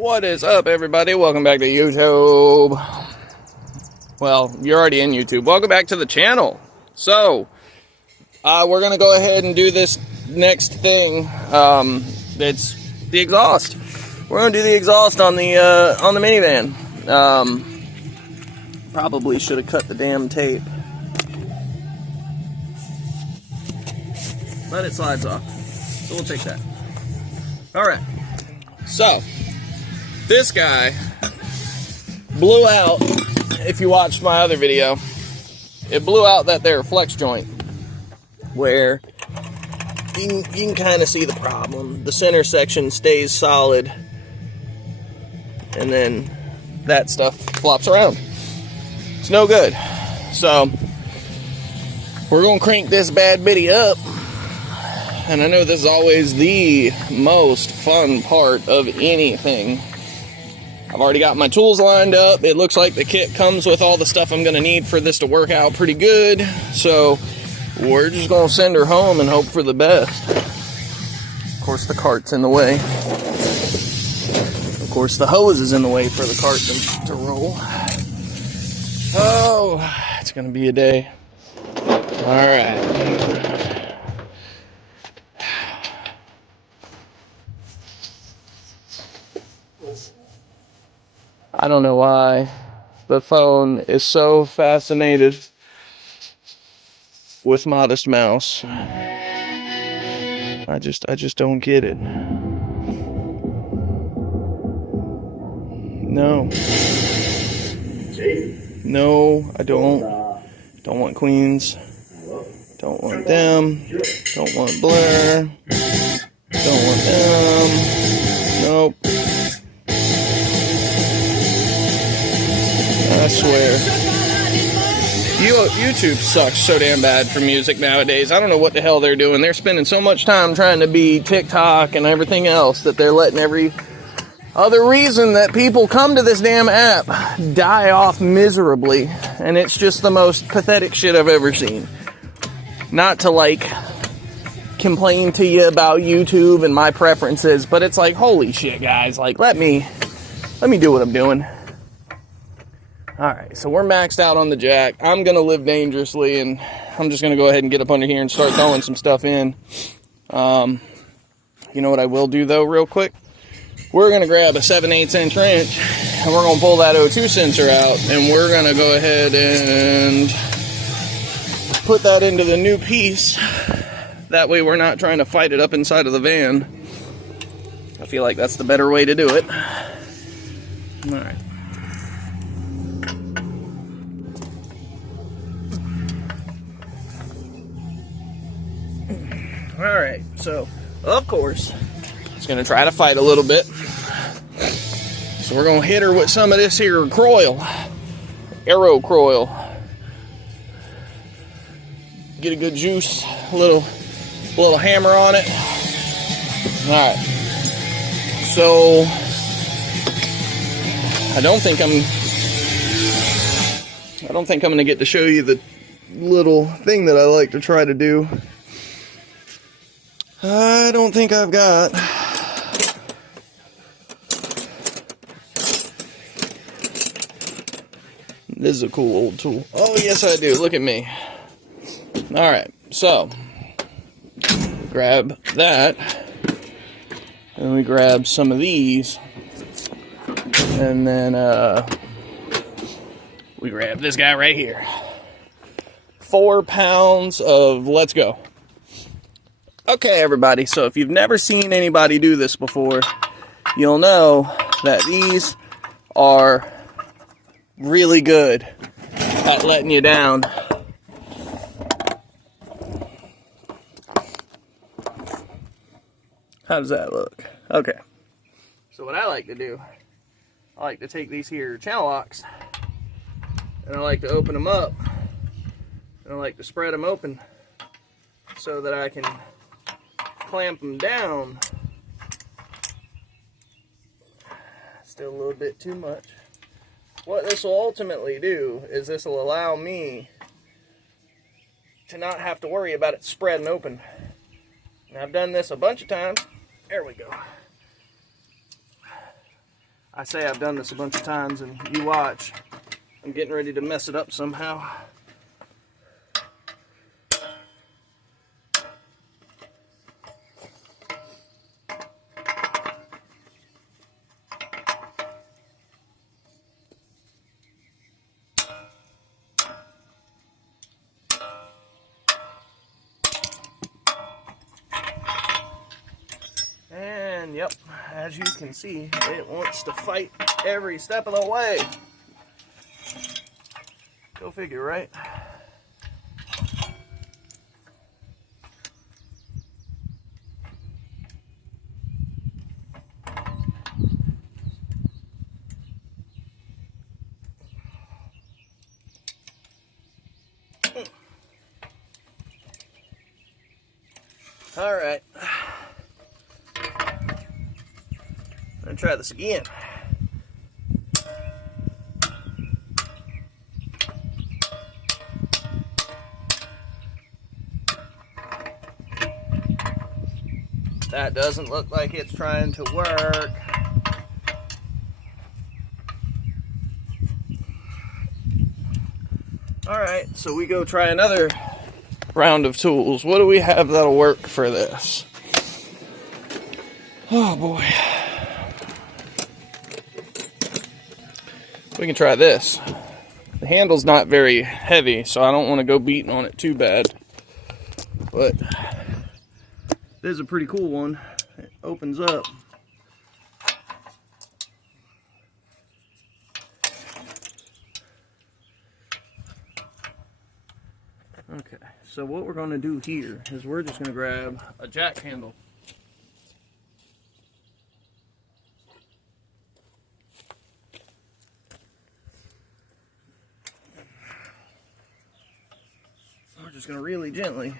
What is up, everybody? Welcome back to YouTube. Well, you're already in YouTube. Welcome back to the channel. So, we're going to go ahead and do this next thing. It's the exhaust. We're going to do the exhaust on the minivan. Probably should have cut the damn tape. But it slides off. So we'll take that. Alright. So, this guy blew out, if you watched my other video, it blew out that there flex joint where you can kind of see the problem. The center section stays solid and then that stuff flops around. It's no good. So we're going to crank this bad bitty up. And I know this is always the most fun part of anything. I've already got my tools lined up. It looks like the kit comes with all the stuff I'm going to need for this to work out pretty good. So we're just going to send her home and hope for the best. Of course, the cart's in the way. Of course, the hose is in the way for the cart to roll. Oh, it's going to be a day. All right. I don't know why the phone is so fascinated with Modest Mouse. I just don't get it. No. No, I don't. Don't want Queens. Don't want them. Don't want Blair. Don't want them. Nope. I swear. YouTube sucks so damn bad for music nowadays. I don't know what the hell they're doing. They're spending so much time trying to be TikTok and everything else that they're letting every other reason that people come to this damn app die off miserably. And it's just the most pathetic shit I've ever seen. Not to like complain to you about YouTube and my preferences, but it's like, holy shit, guys. Like, let me do what I'm doing. Alright, so we're maxed out on the jack. I'm going to live dangerously, and I'm just going to go ahead and get up under here and start throwing some stuff in. You know what I will do, though, real quick? We're going to grab a 7/8 inch wrench, and we're going to pull that O2 sensor out, and we're going to go ahead and put that into the new piece. That way we're not trying to fight it up inside of the van. I feel like that's the better way to do it. Alright. Alright, so, of course, it's going to try to fight a little bit. So we're going to hit her with some of this here coil. Arrow coil. Get a good juice, a little hammer on it. Alright. So, I don't think I'm going to get to show you the little thing that I like to try to do. I don't think I've got. This is a cool old tool. Oh, yes, I do. Look at me. Alright, so grab that. And we grab some of these. And then we grab this guy right here. 4 pounds of let's go. Okay, everybody, so if you've never seen anybody do this before, you'll know that these are really good at letting you down. How does that look? Okay. So what I like to do, I like to take these here channel locks, and I like to open them up, and I like to spread them open so that I can clamp them down. Still a little bit too much. What this will ultimately do is this will allow me to not have to worry about it spreading open. And I've done this a bunch of times. There we go. I say I've done this a bunch of times, and you watch. I'm getting ready to mess it up somehow. And yep, as you can see, it wants to fight every step of the way. Go figure, right? All right. I'm gonna try this again. That doesn't look like it's trying to work. Alright, so we go try another round of tools. What do we have that'll work for this? Oh boy. We can try this. The handle's not very heavy, so I don't want to go beating on it too bad. But this is a pretty cool one. It opens up. Okay, so what we're going to do here is we're just going to grab a jack handle. We're just going to really gently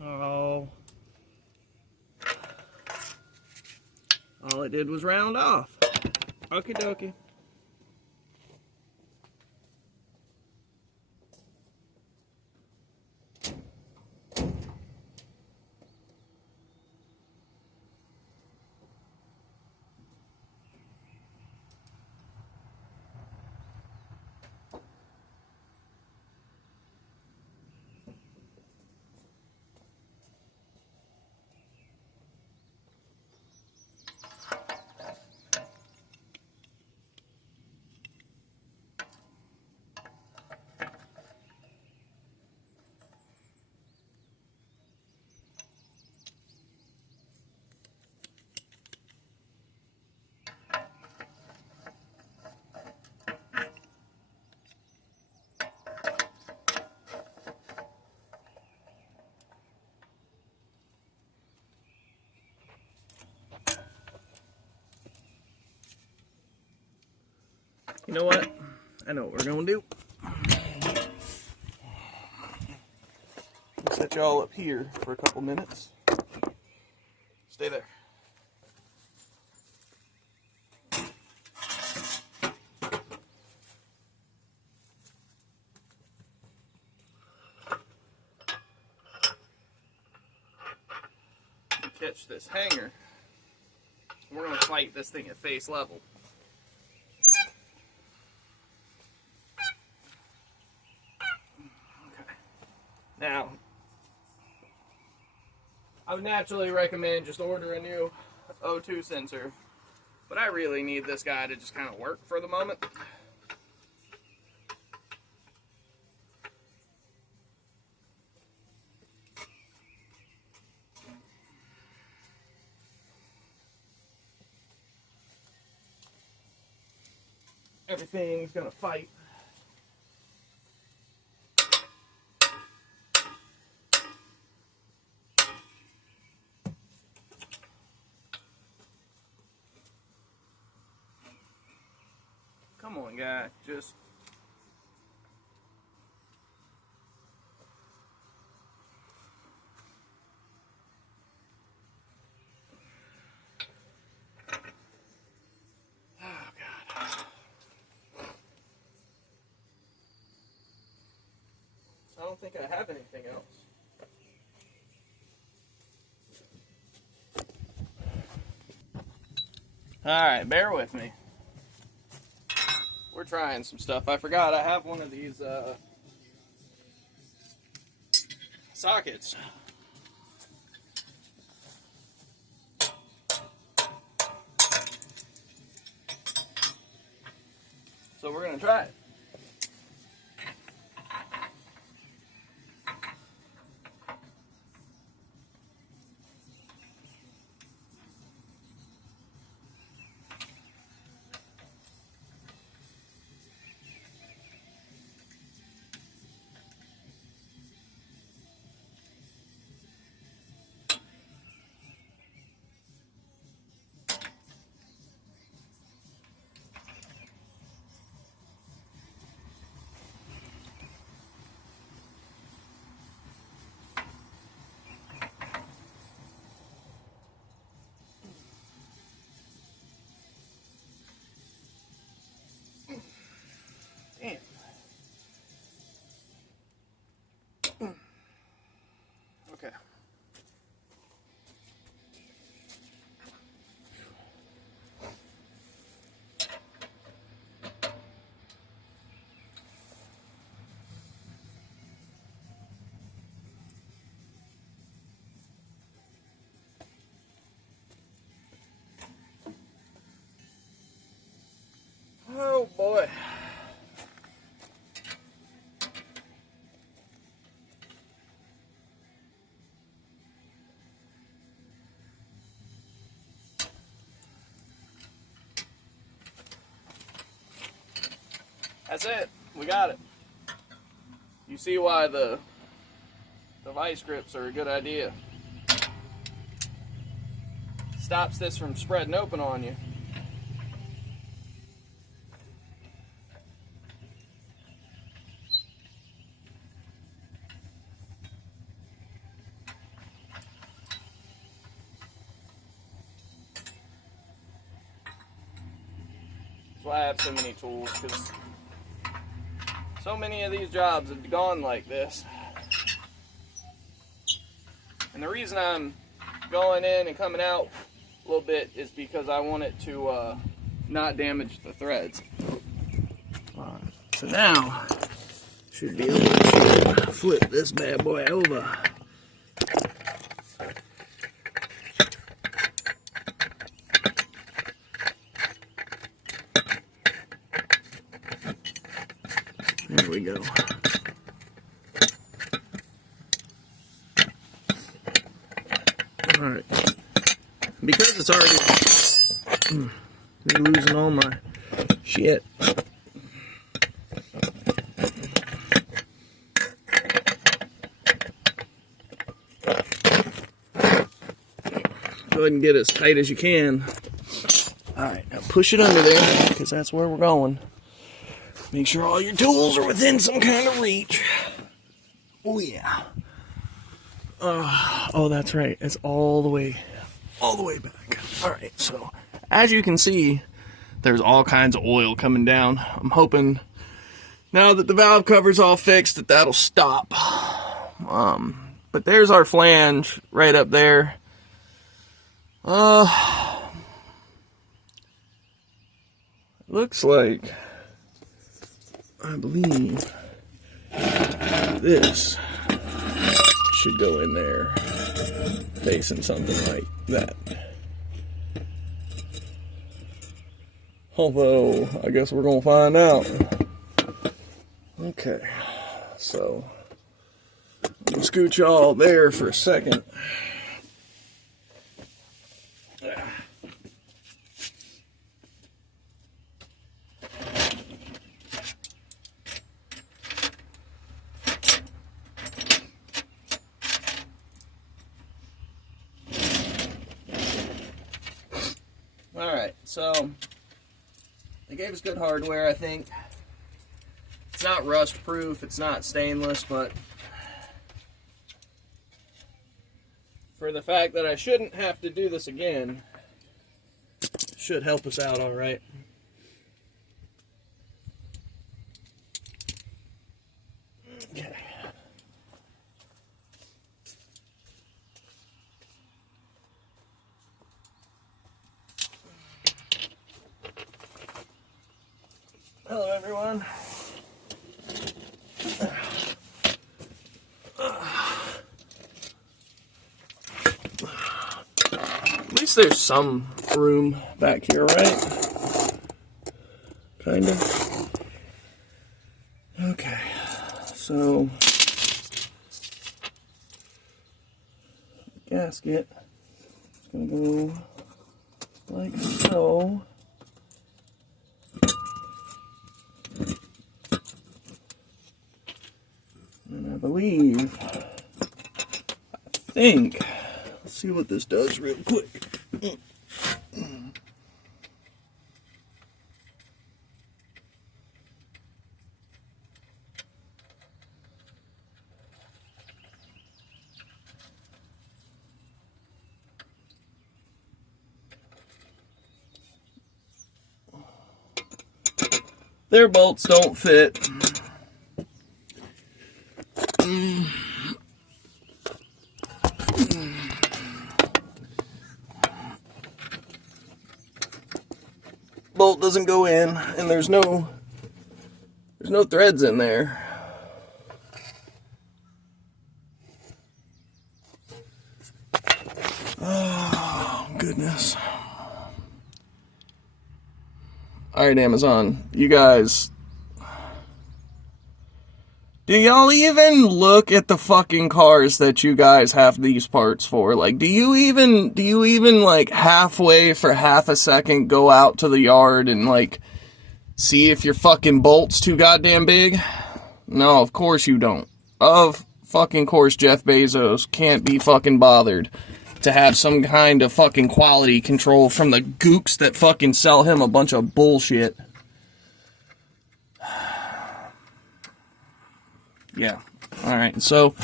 Oh, all it did was round off. Okie dokie. You know what? I know what we're going to do. We'll set you all up here for a couple minutes. Stay there. Catch this hanger. We're going to fight this thing at face level. Okay. Now, I would naturally recommend just order a new O2 sensor, but I really need this guy to just kind of work for the moment. Everything's gonna fight. Come on, guy. Just... Oh, God. I don't think I have anything else. Alright, bear with me. We're trying some stuff. I forgot I have one of these sockets. So we're going to try it. Damn. Okay. Oh boy. That's it. We got it. You see why the vice grips are a good idea. Stops this from spreading open on you. That's why I have so many tools, because so many of these jobs have gone like this. And the reason I'm going in and coming out a little bit is because I want it to not damage the threads. So now, should be able to flip this bad boy over. There we go. Alright. Because it's already losing all my shit. Go ahead and get as tight as you can. Alright, now push it under there, because that's where we're going. Make sure all your tools are within some kind of reach. Oh yeah. Oh, that's right. It's all the way back. Alright, so as you can see, there's all kinds of oil coming down. I'm hoping now that the valve cover's all fixed that'll stop. But there's our flange right up there. Looks like, I believe this should go in there facing something like that. Although, I guess we're gonna find out. Okay, so we'll scoot y'all there for a second. Alright, so gave us good hardware, I think. It's not rust proof, it's not stainless, but for the fact that I shouldn't have to do this again, should help us out all right. Okay. Hello, everyone. At least there's some room back here, right? Kind of. Okay, so gasket is going to go like so. And I believe, I think, let's see what this does real quick. Their bolts don't fit. Bolt doesn't go in, and there's no threads in there. Oh, goodness. Alright, Amazon, you guys, do y'all even look at the fucking cars that you guys have these parts for? Like, do you even like halfway for half a second go out to the yard and like see if your fucking bolt's too goddamn big? No, of course you don't. Of fucking course Jeff Bezos can't be fucking bothered to have some kind of fucking quality control from the gooks that fucking sell him a bunch of bullshit. Yeah. Alright, so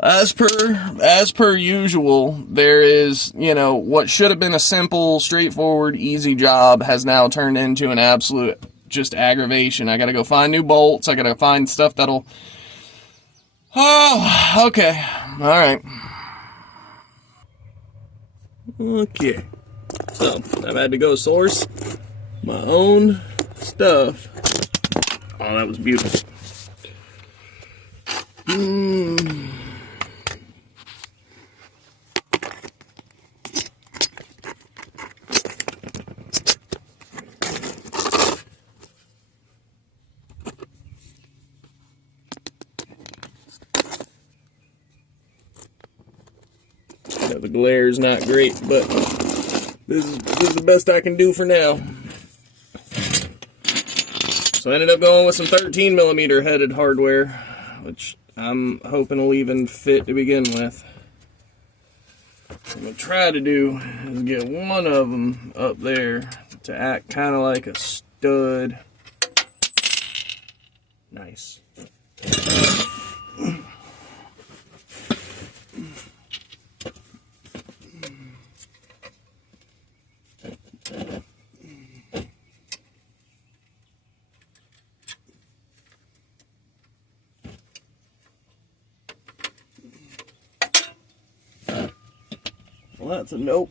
as per usual, there is, you know, what should have been a simple, straightforward, easy job has now turned into an absolute just aggravation. I gotta go find new bolts, I gotta find stuff that'll... Oh, okay. Alright. Okay, so I've had to go source my own stuff. Oh, that was beautiful. The glare is not great, but this is the best I can do for now. So I ended up going with some 13mm headed hardware, which I'm hoping will even fit to begin with. What I'm going to try to do is get one of them up there to act kind of like a stud. Nice. Well, that's a nope.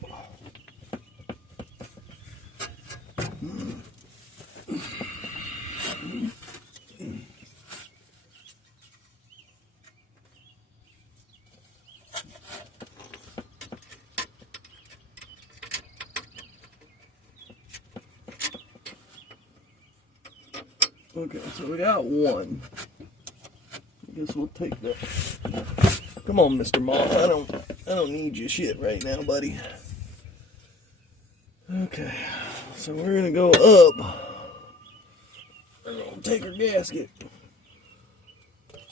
Okay, so we got one. I guess we'll take that. Come on, Mr. Moth. I don't need your shit right now, buddy. Okay, so we're gonna go up. We're gonna take our gasket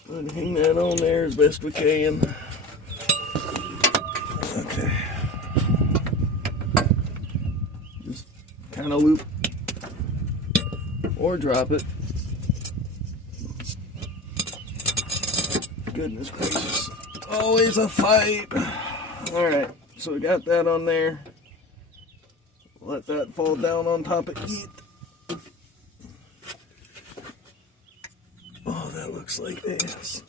and hang that on there as best we can. Okay. Just kind of loop or drop it. Goodness gracious. Always a fight. Alright, so we got that on there. Let that fall down on top of it. Oh, that looks like this.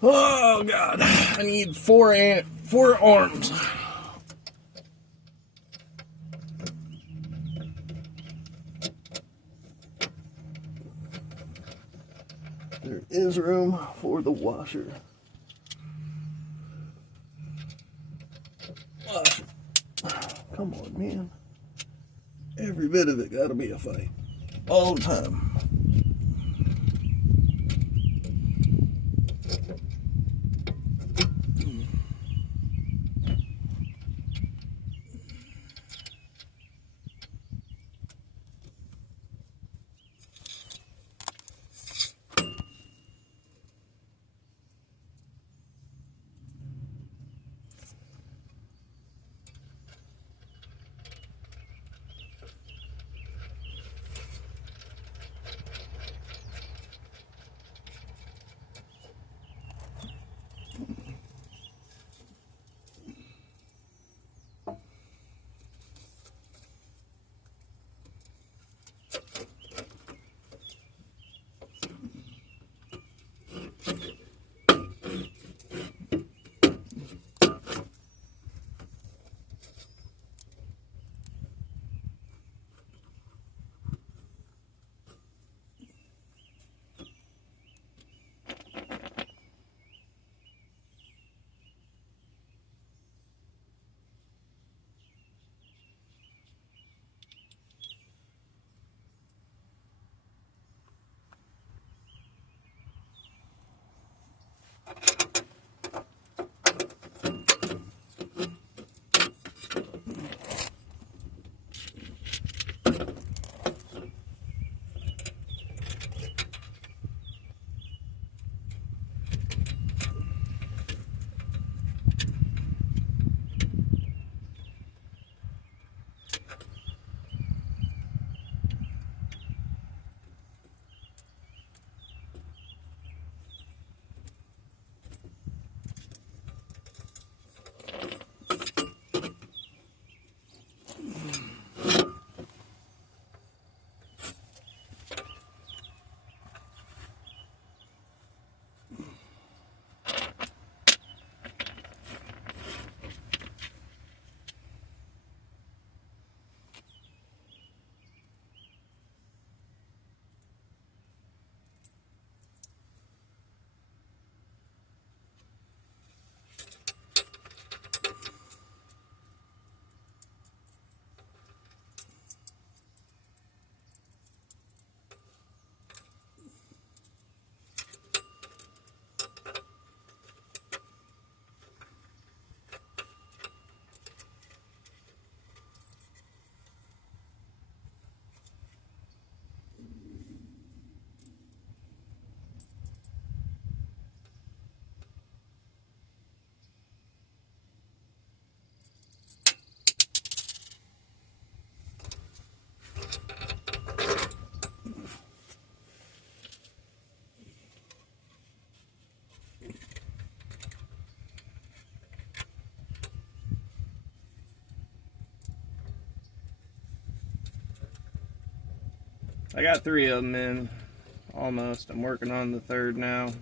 Oh God, I need four arms. There is room for the washer. Come on, man. Every bit of it gotta be a fight. All the time. I got 3 of them in, almost. I'm working on the 3rd now.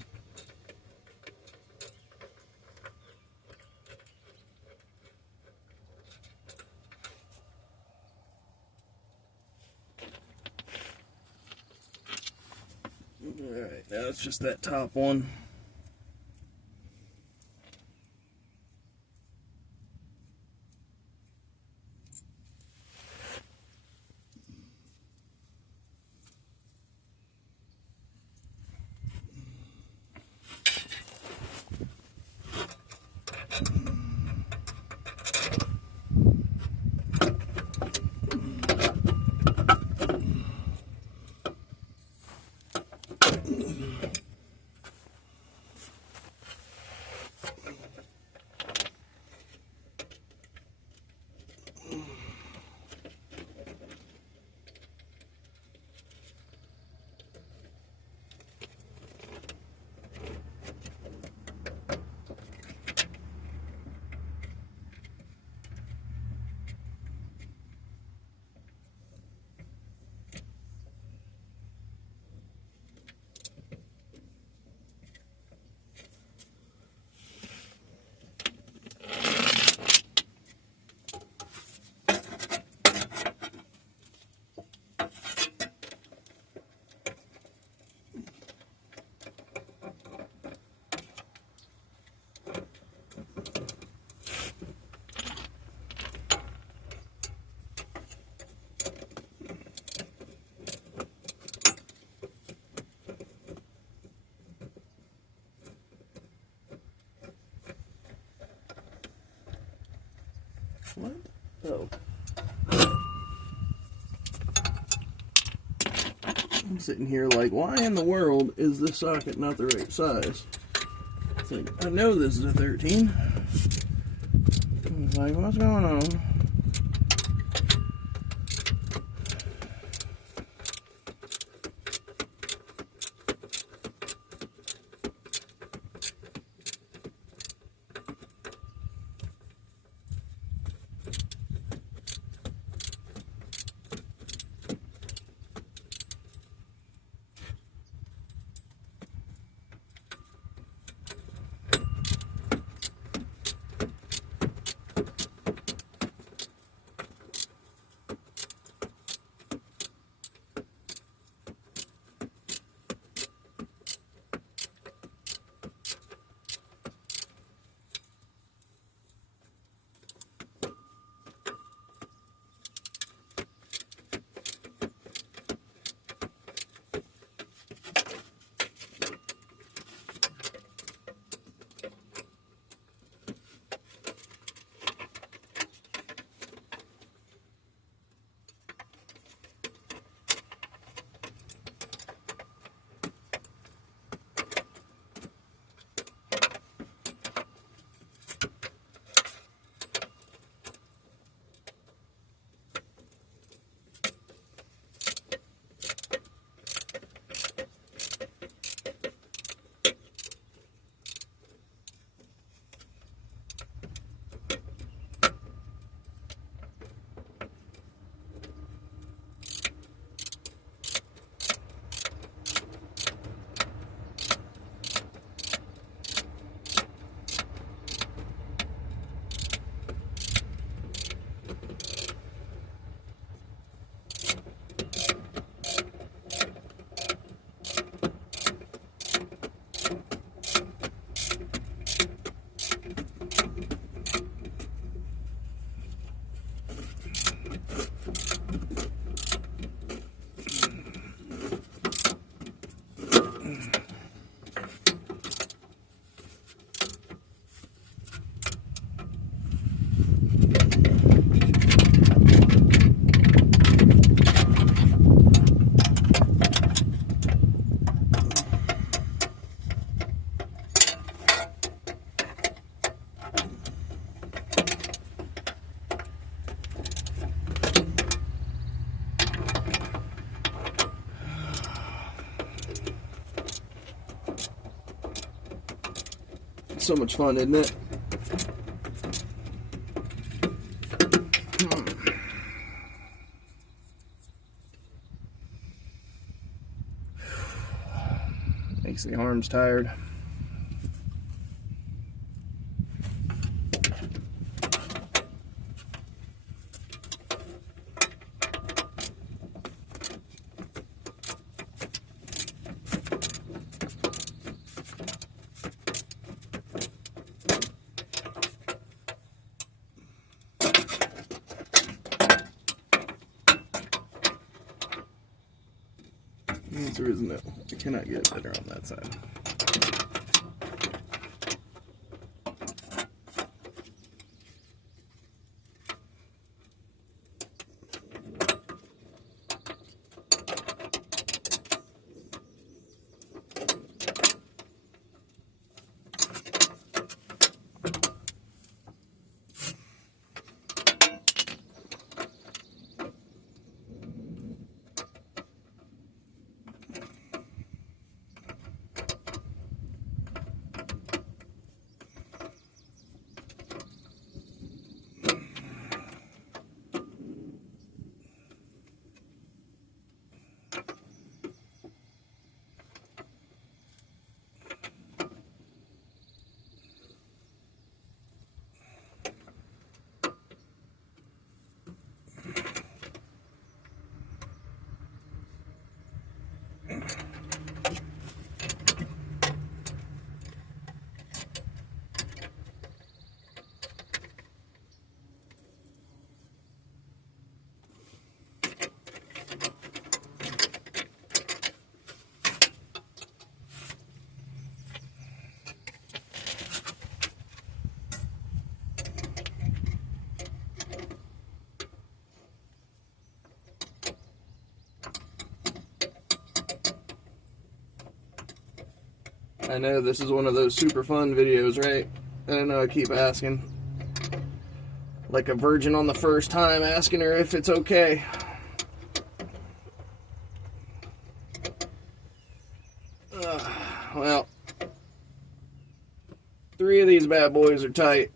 Alright, now it's just that top one. What? Oh. I'm sitting here like, why in the world is this socket not the right size? It's like, I know this is a 13. It's like, what's going on? So much fun, isn't it? Makes the arms tired. The answer is no. I cannot get it better on that side. I know this is one of those super fun videos, right? I know I keep asking. Like a virgin on the first time asking her if it's okay. Well, 3 of these bad boys are tight.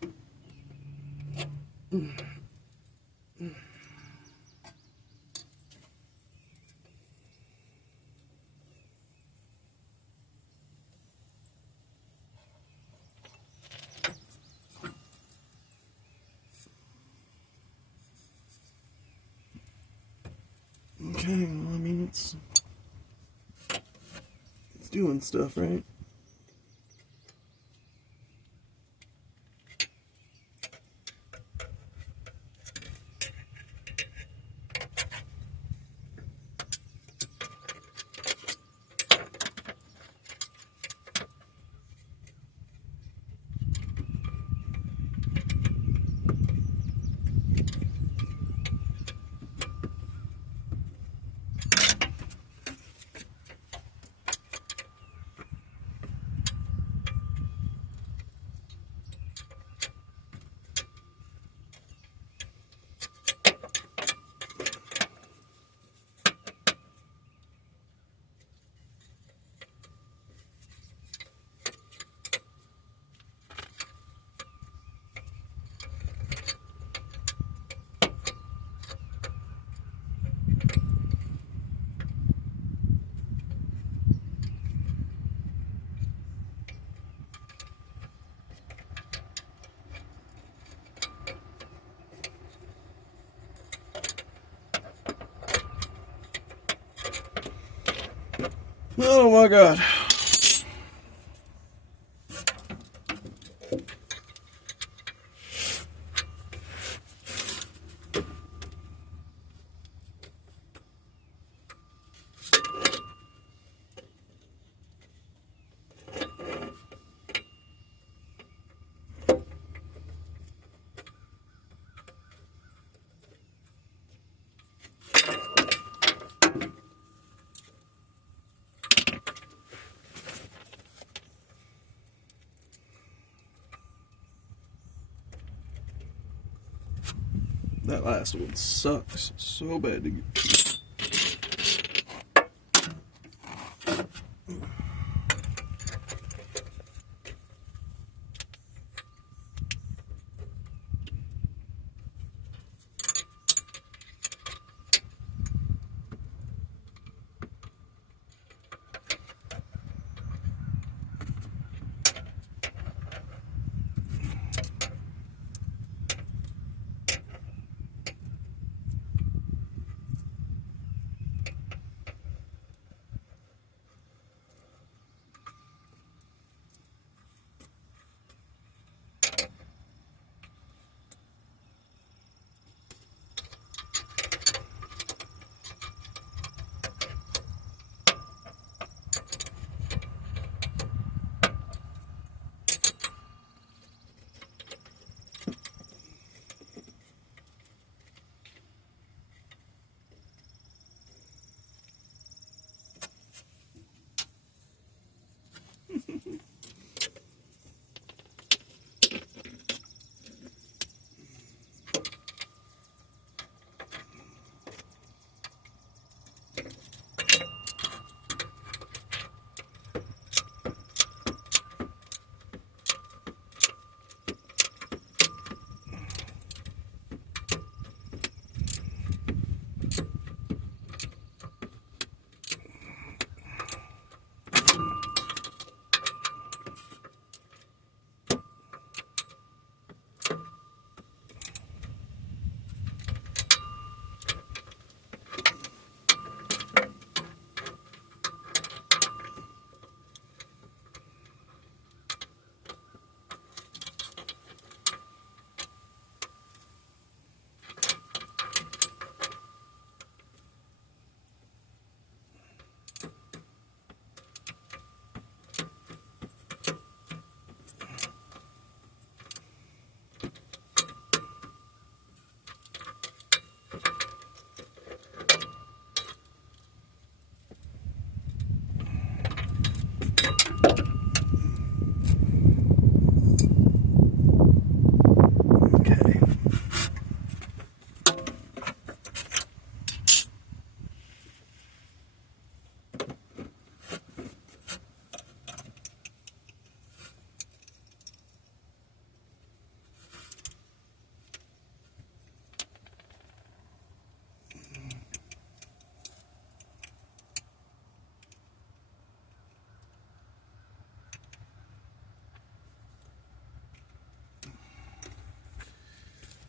Okay, well, I mean, it's doing stuff, right? Oh my God. That last one sucks so bad to get.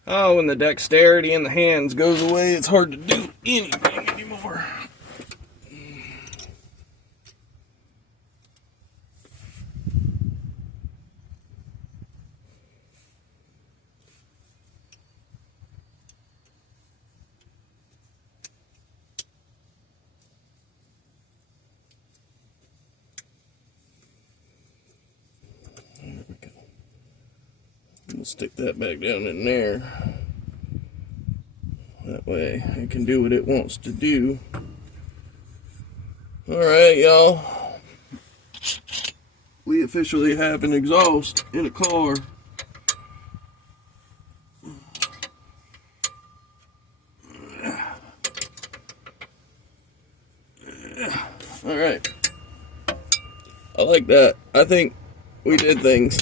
Oh, when the dexterity in the hands goes away, it's hard to do anything anymore. Stick that back down in there. That way it can do what it wants to do. Alright, y'all. We officially have an exhaust in a car. Alright. I like that. I think we did things.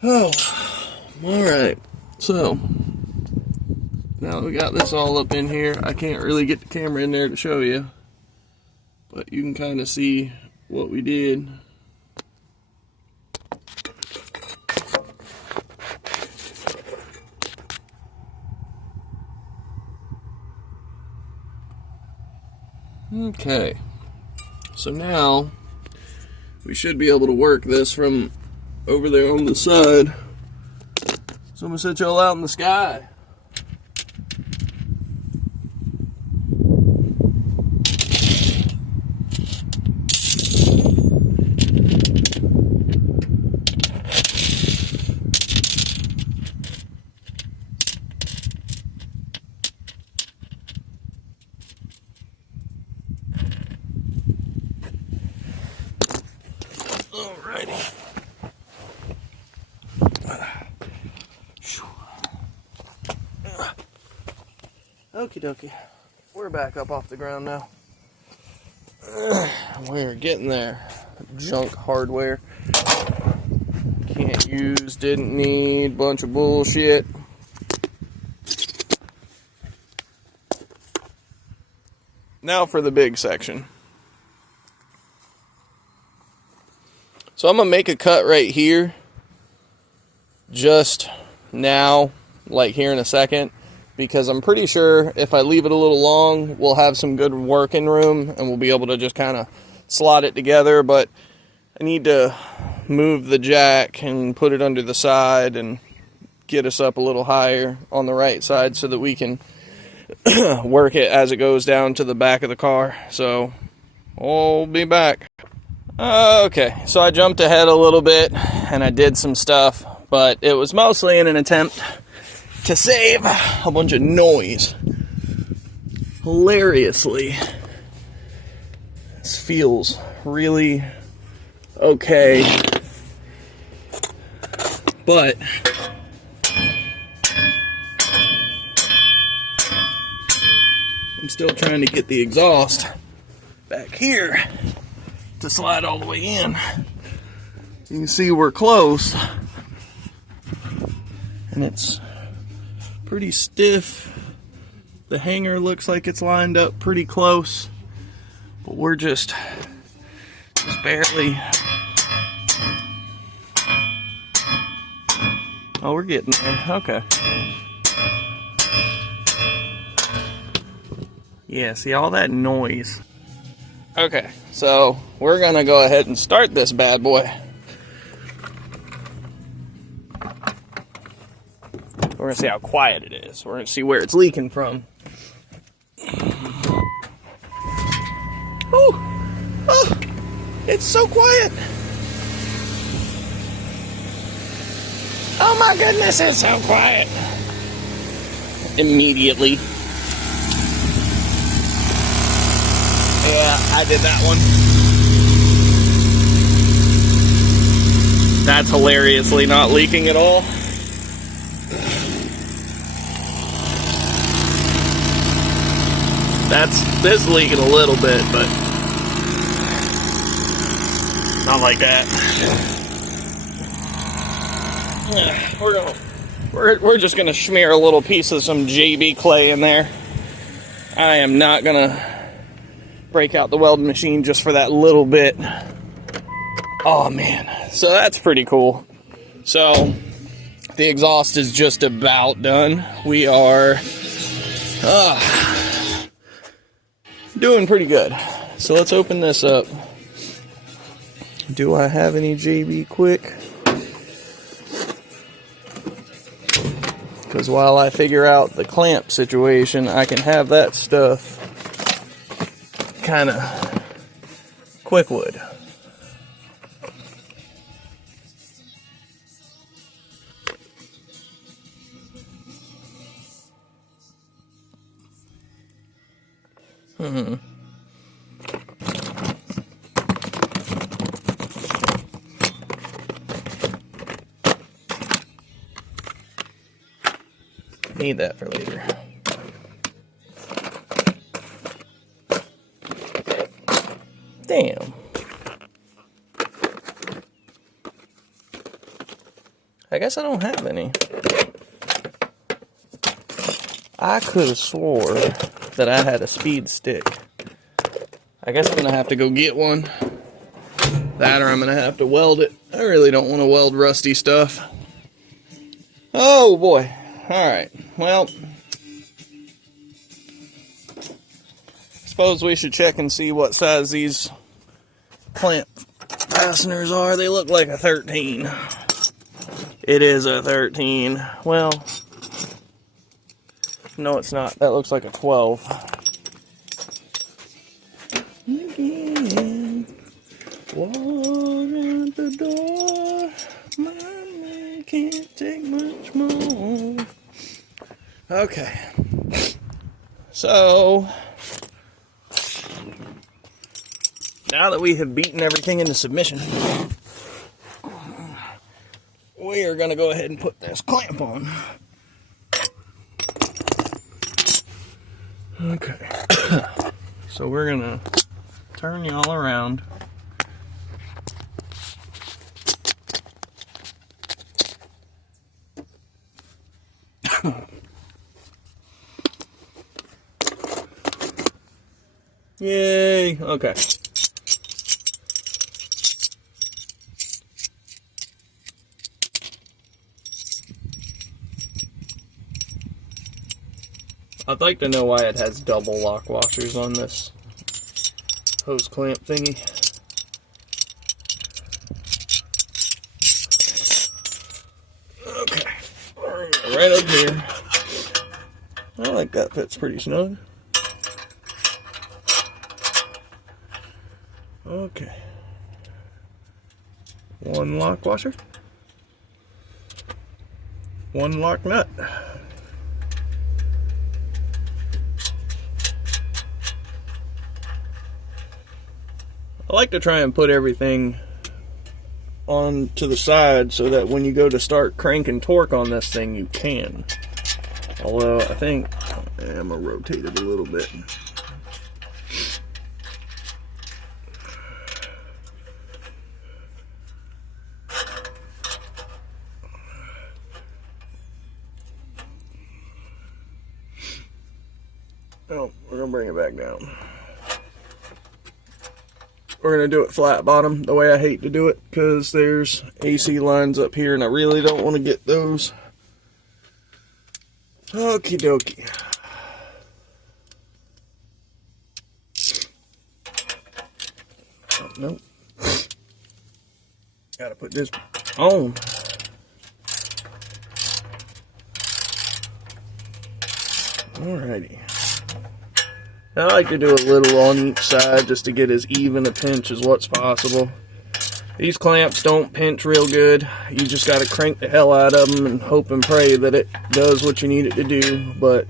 Oh, alright, so now that we got this all up in here, I can't really get the camera in there to show you, but you can kind of see what we did. Okay, so now we should be able to work this from over there on the side. So I'm gonna set y'all out in the sky. Alrighty. Okie dokie. We're back up off the ground now. We're getting there. Junk hardware. Can't use, didn't need, bunch of bullshit. Now for the big section. So I'm going to make a cut right here. Just now, like here in a second. Because I'm pretty sure if I leave it a little long, we'll have some good working room and we'll be able to just kind of slot it together. But I need to move the jack and put it under the side and get us up a little higher on the right side so that we can work it as it goes down to the back of the car. So I'll be back. Okay, so I jumped ahead a little bit and I did some stuff, but it was mostly in an attempt to save a bunch of noise. Hilariously, this feels really okay, but I'm still trying to get the exhaust back here to slide all the way in. You can see we're close, and it's pretty stiff. The hanger looks like it's lined up pretty close, but we're just barely. Oh, we're getting there. Okay. Yeah, see all that noise. Okay, so we're gonna go ahead and start this bad boy. We're gonna see how quiet it is. We're gonna see where it's leaking from. Oh, it's so quiet. Oh my goodness, it's so quiet. Immediately. Yeah, I did that one. That's hilariously not leaking at all. This is leaking a little bit, but not like that. We're just gonna smear a little piece of some JB clay in there. I am not gonna break out the welding machine just for that little bit. Oh man, so that's pretty cool. So the exhaust is just about done. We are doing pretty good. So let's open this up. Do I have any JB Quick? Because while I figure out the clamp situation, I can have that stuff kind of quickwood. Need that for later. Damn. I guess I don't have any. I could have swore that I had a speed stick. I guess I'm gonna have to go get one. That or I'm gonna have to weld it. I really don't want to weld rusty stuff. Oh boy. Alright, well, suppose we should check and see what size these clamp fasteners are. They look like a 13. It is a 13. Well, no it's not. That looks like a 12. Again, walk out the door. My man can't take much more. Okay, so now that we have beaten everything into submission, we are going to go ahead and put this clamp on. Okay, so we're going to turn y'all around. Yay! Okay. I'd like to know why it has double lock washers on this hose clamp thingy. Okay. Right up here. I like that, fits pretty snug. Okay. One lock washer. One lock nut. I like to try and put everything on to the side so that when you go to start cranking torque on this thing, you can. Although I think I'm gonna rotate it a little bit. Oh, we're gonna bring it back down. We're gonna do it flat bottom, the way I hate to do it, because there's AC lines up here and I really don't want to get those. Okie dokie. Oh, nope. Gotta put this on. Alrighty. I like to do a little on each side just to get as even a pinch as what's possible. These clamps don't pinch real good. You just got to crank the hell out of them and hope and pray that it does what you need it to do. But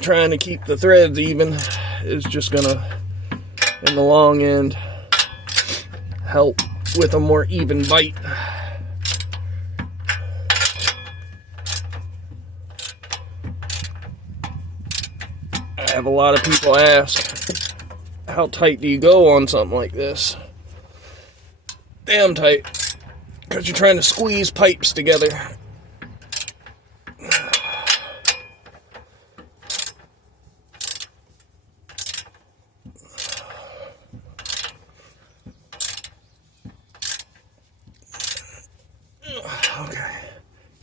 trying to keep the threads even is just gonna, in the long end, help with a more even bite. I have a lot of people ask, how tight do you go on something like this? Damn tight, because you're trying to squeeze pipes together.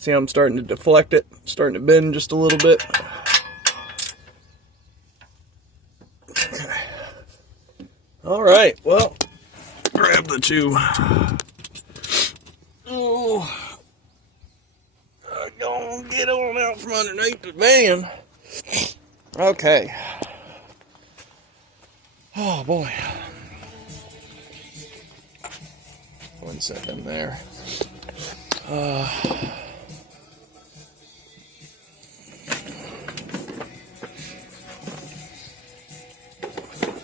See how I'm starting to deflect it, starting to bend just a little bit. Okay. All right, well, grab the two. Oh, I'm gonna get on out from underneath the van. Okay. Oh boy. One second there.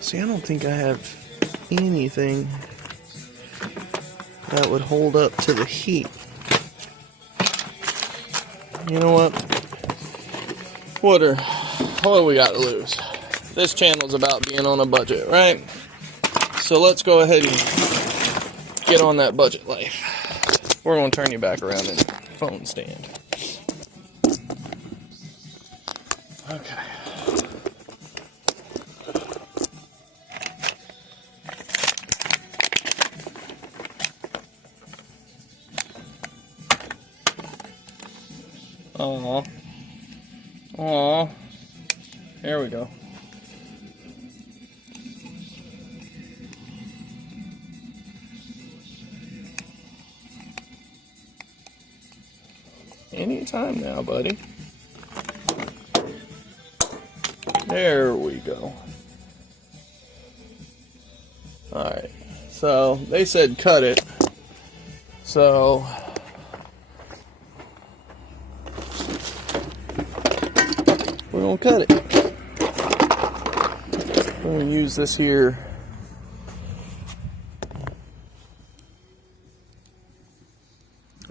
See, I don't think I have anything that would hold up to the heat. You know what? What do we got to lose? This channel's about being on a budget, right? So let's go ahead and get on that budget life. We're going to turn you back around in the phone stand. Okay. Aww. Aww. There we go. Anytime now, buddy. There we go. Alright. So, they said cut it. So, we're going to cut it. We're going to use this here.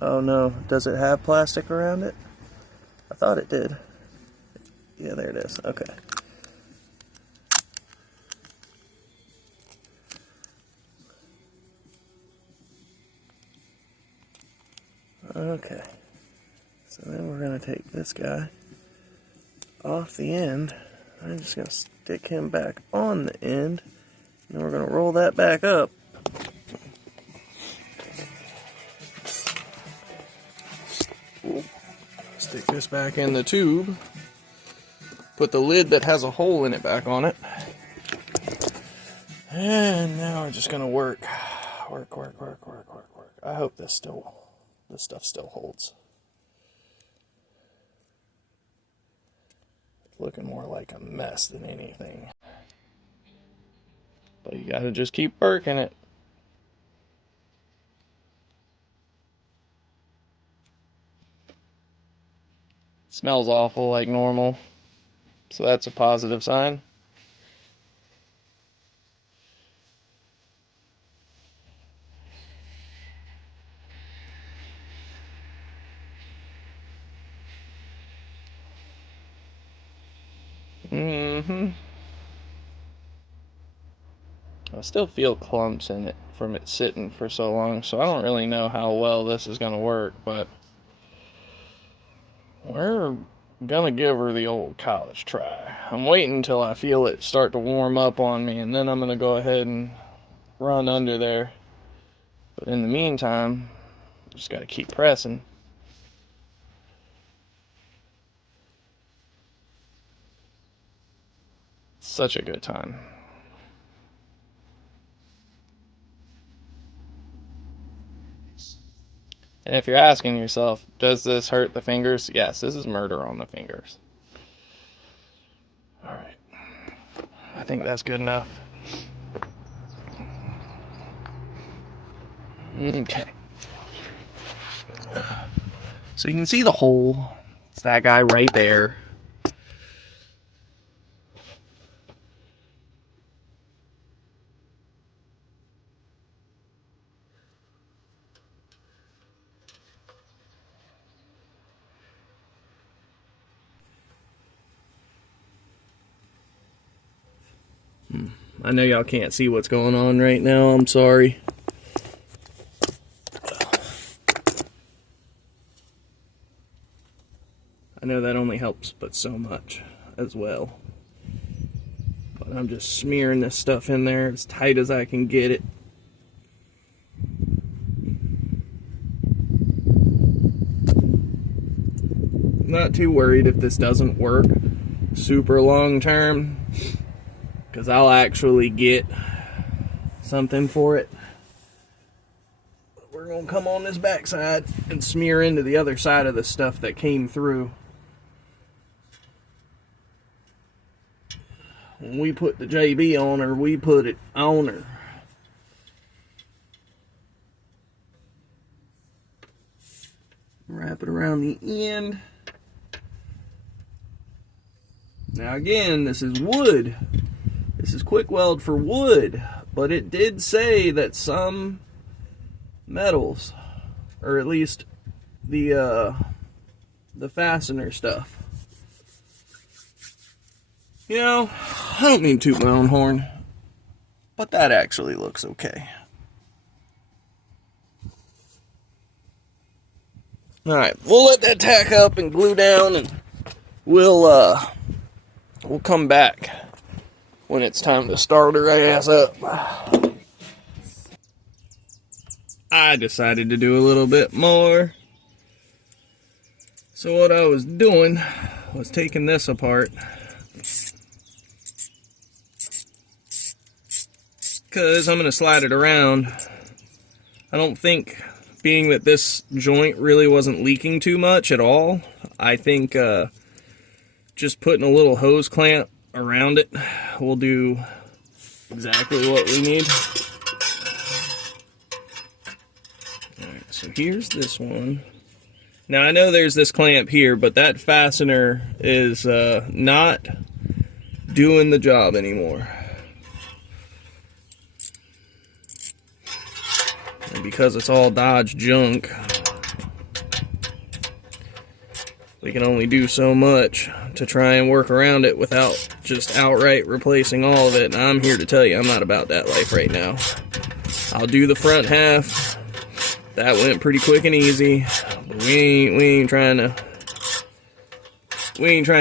Oh no, does it have plastic around it? I thought it did. Yeah, there it is. Okay. Okay. So then we're going to take this guy off the end. I'm just going to stick him back on the end. And then we're going to roll that back up. Stick this back in the tube. Put the lid that has a hole in it back on it. And now we're just going to work. Work. I hope this stuff still holds. It's looking more like a mess than anything. But you gotta just keep working it. Smells awful like normal, so that's a positive sign. I still feel clumps in it from it sitting for so long, so I don't really know how well this is going to work, but we're gonna give her the old college try. I'm waiting until I feel it start to warm up on me, and then I'm gonna go ahead and run under there. But in the meantime, just gotta keep pressing. Such a good time. And if you're asking yourself, does this hurt the fingers? Yes, this is murder on the fingers. Alright. I think that's good enough. Okay. So you can see the hole. It's that guy right there. I know y'all can't see what's going on right now. I'm sorry. I know that only helps but so much as well. But I'm just smearing this stuff in there as tight as I can get it. not too worried if this doesn't work super long term, because I'll actually get something for it. We're going to come on this backside and smear into the other side of the stuff that came through. When we put the JB on her, we put it on her. Wrap it around the end. Now again, this is wood. This is quick weld for wood, but it did say that some metals, or at least the fastener stuff. You know, I don't mean to toot my own horn, but that actually looks okay. Alright, we'll let that tack up and glue down, and we'll come back when it's time to start her ass up. I decided to do a little bit more. So what I was doing was taking this apart, because I'm going to slide it around. I don't think, being that this joint really wasn't leaking too much at all, I think just putting a little hose clamp around it will do exactly what we need. Alright, so here's this one. Now I know there's this clamp here, but that fastener is not doing the job anymore. And because it's all Dodge junk, we can only do so much to try and work around it without just outright replacing all of it. And I'm here to tell you, I'm not about that life right now. I'll do the front half. That went pretty quick and easy. But we ain't trying to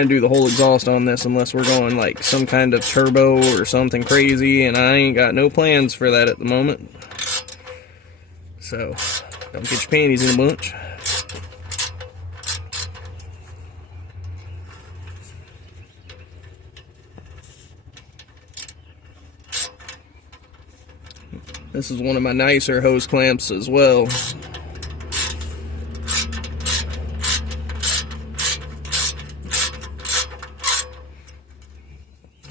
do the whole exhaust on this unless we're going like some kind of turbo or something crazy, and I ain't got no plans for that at the moment. So, don't get your panties in a bunch. This is one of my nicer hose clamps as well.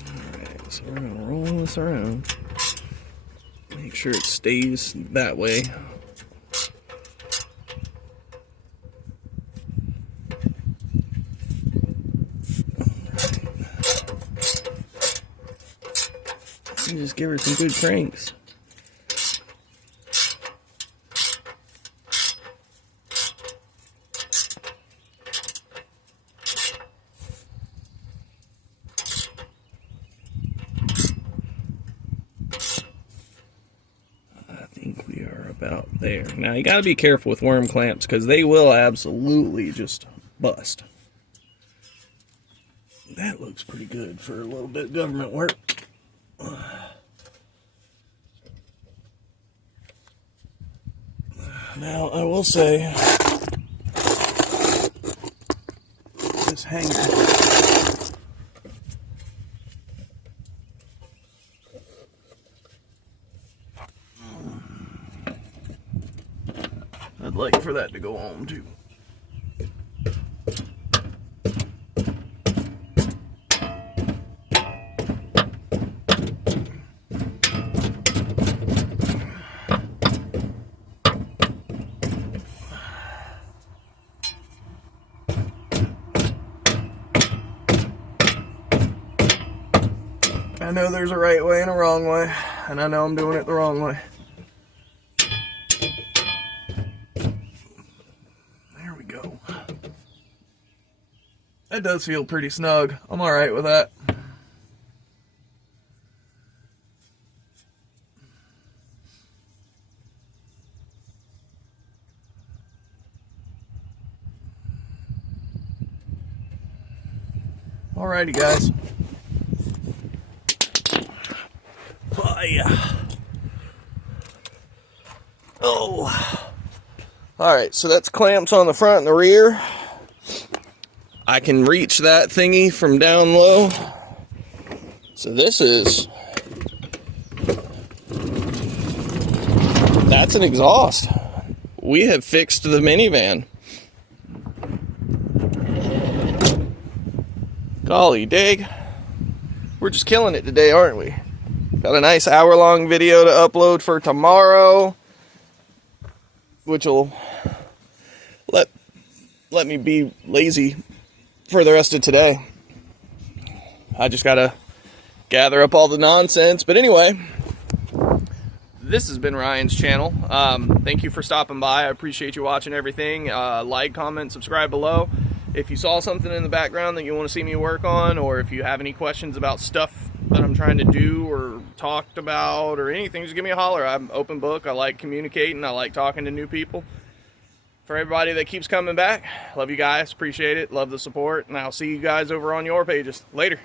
Alright, so we're going to roll this around. Make sure it stays that way. And just give her some good cranks. About there. Now you got to be careful with worm clamps because they will absolutely just bust. That looks pretty good for a little bit of government work. Now I will say this hanger, I'd like for that to go on too. I know there's a right way and a wrong way, and I know I'm doing it the wrong way. That does feel pretty snug. I'm alright with that. Alrighty, guys. Oh, yeah. Oh. Alright, so that's clamps on the front and the rear. I can reach that thingy from down low. So that's an exhaust. We have fixed the minivan. Golly dig. We're just killing it today, aren't we? Got a nice hour-long video to upload for tomorrow, which will let me be lazy for the rest of today. I just gotta gather up all the nonsense. But anyway, this has been Ryan's channel. Thank you for stopping by. I appreciate you watching everything. Like, comment, subscribe below. If you saw something in the background that you want to see me work on, or if you have any questions about stuff that I'm trying to do or talked about or anything, just give me a holler. I'm open book. I like communicating. I like talking to new people. For everybody that keeps coming back, love you guys. Appreciate it. Love the support. And I'll see you guys over on your pages. Later.